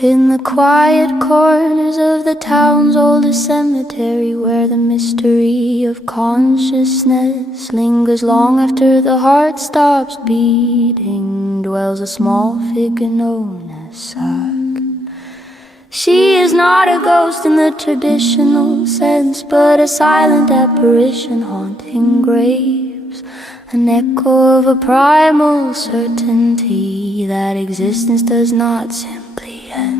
In the quiet corners of the town's oldest cemetery, where the mystery of consciousness lingers long after the heart stops beating, dwells a small figure known as Sahg. She is not a ghost in the traditional sense, but a silent apparition haunting graves, an echo of a primal certainty that existence does not simply end.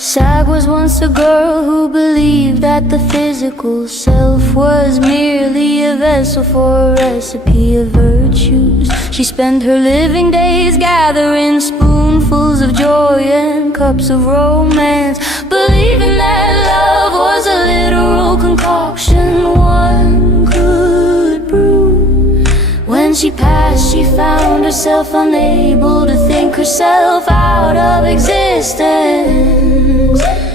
Sahg was once a girl who believed that the physical self was merely a vessel for a recipe of virtues. She spent her living days gathering spoonfuls of joy and cups of romance, believing that love was a literal concoction one could brew. When she passed, she found herself unable to think herself out of existence.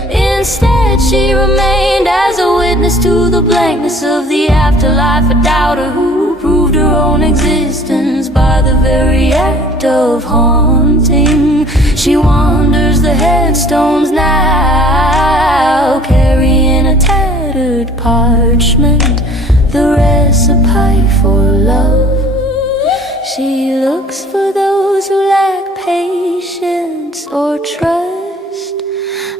Instead, she remained as a witness to the blankness of the afterlife, a doubter who proved her own existence by the very act of haunting. She wanders the headstones now, carrying a tattered parchment, the recipe for love. She looks for those who lack patience or trust,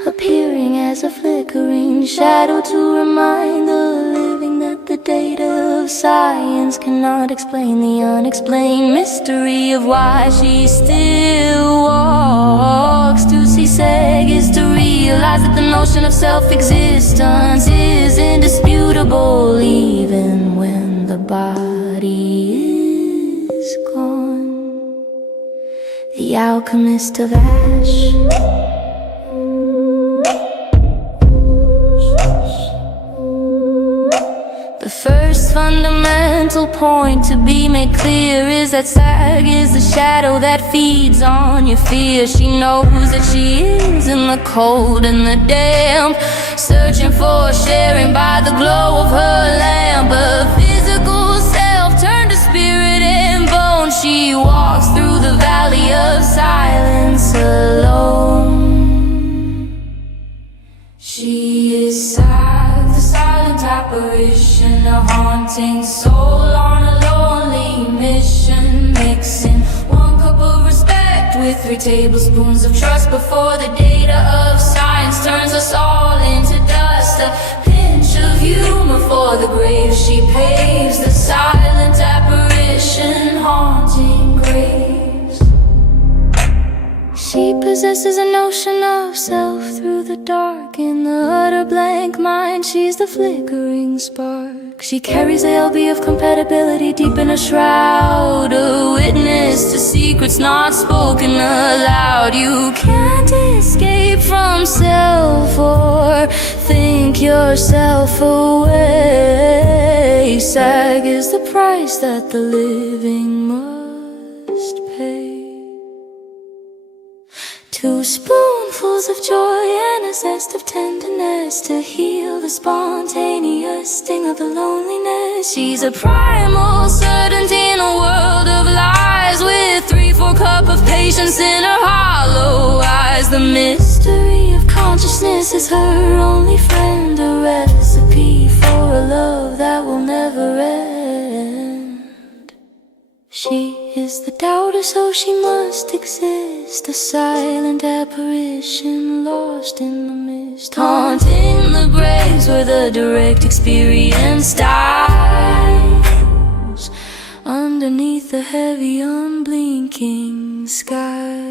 appearing as a flickering shadow to remind the living that the data of science cannot explain the unexplained mystery of why she still walks. To see Sahg is to realize that the notion of self-existence is indisputable, even when the body is gone. The alchemist of ash. The first fundamental point to be made clear is that Sahg is the shadow that feeds on your fear. She knows that she is in the cold and the damp, searching for sharing by the glow of her lamp. A physical self turned to spirit and bone. She walks through the valley of silence alone. She is Sahg, the silent apparition, a haunting soul on a lonely mission, mixing 1 cup of respect with 3 tablespoons of trust before the data of science turns us all into dust. A pinch of humor for the grave she paves, the silent apparition haunting graves. She possesses a notion of self through the dark. In the utter blank mind, she's the flickering spark. She carries the LB of compatibility deep in a shroud, a witness to secrets not spoken aloud. You can't escape from self or think yourself away. Sahg is the price that the living must pay. 2 spoonfuls of joy and a zest of tenderness to heal the spontaneous sting of the loneliness. She's a primal certainty in a world of lies, with 3/4 cup of patience in her hollow eyes. The mystery of consciousness is her only friend, a recipe for a love that will never end. She is the doubter, so she must exist, a silent apparition lost in the mist, haunting the graves where the direct experience dies, underneath the heavy unblinking sky.